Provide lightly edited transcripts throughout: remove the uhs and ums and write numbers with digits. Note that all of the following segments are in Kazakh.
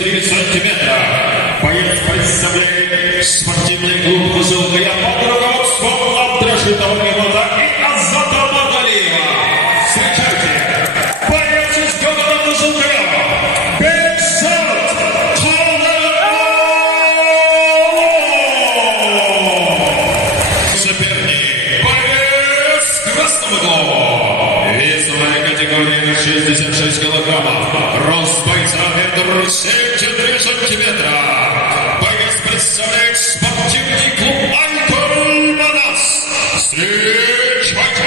74 сантиметра. Боец представляет спортивный клуб «Бузулкая» под руководством Абдрашитова Мимата и Азата Мадалиева. Встречайте, боец из города Бузулкая, Бексат Халалов. Соперник, боец красного угла. Весовая категория 66 килограммов. Рост бойца метр 74 сантиметра. Боец представляет спортивный клуб «Альтон Манас». Встречайте!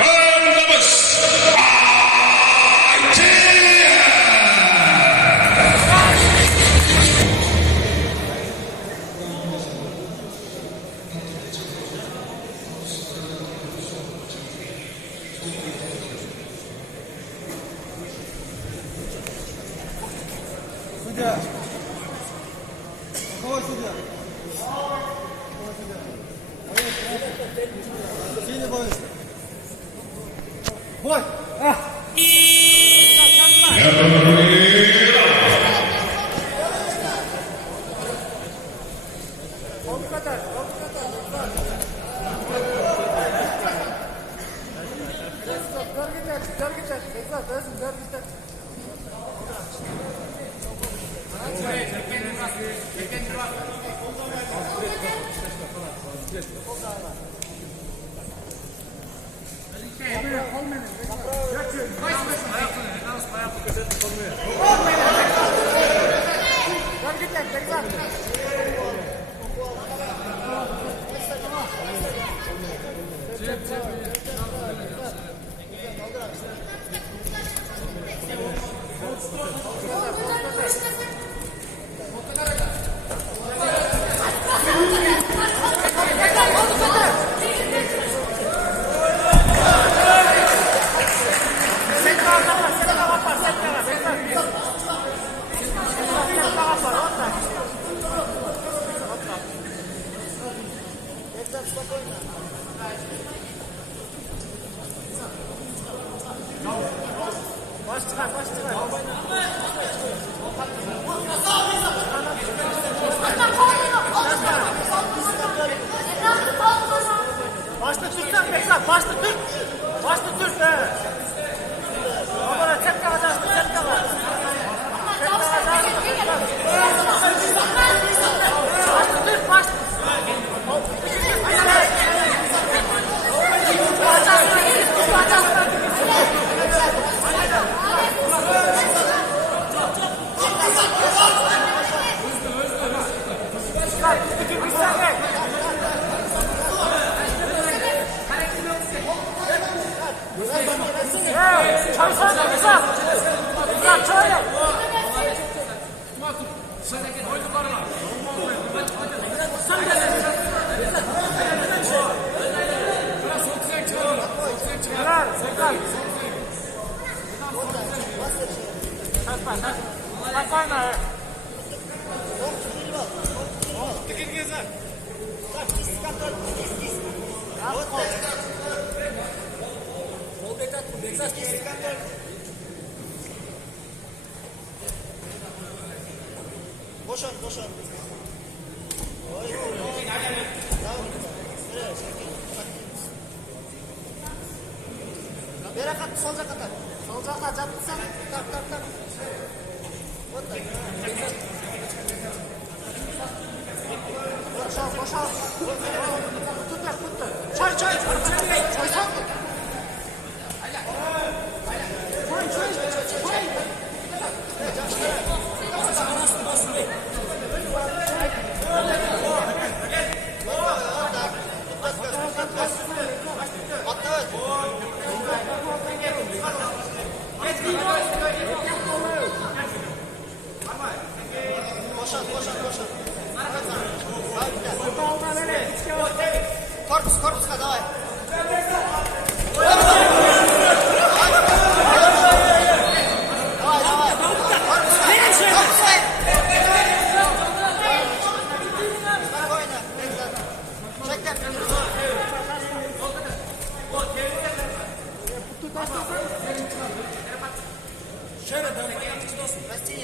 Альдамас Айтия! Судья! Какой судья? Синий боец. Бой! Başta Türk'ten Bekler, başta Türk. Başta Türk be. Babana tek kalacağız, tek kalacağız. Başta Türk, başta. Boşan, boşan. Beri kat, sol жаққа тар. Сол жаққа жаттысаң, так. Вот так. Boşal. Tuttu. Çay. Çaysan. Корпусқа, давай.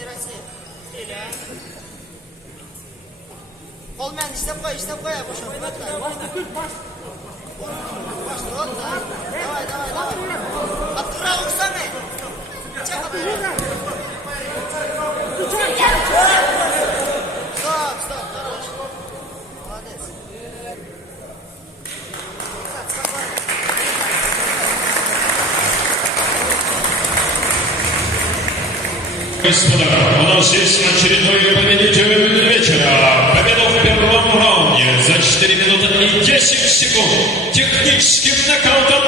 Россия. Қолмен істеп қой, бошан. Başta tut, başta. Давай. Қаттырақ ұқсаң, Чек. Стоп, хорош. Молодец. Господа, у нас есть очередной победитель вечера. Победу в первом раунде за 4 минуты и 10 секунд техническим нокаутом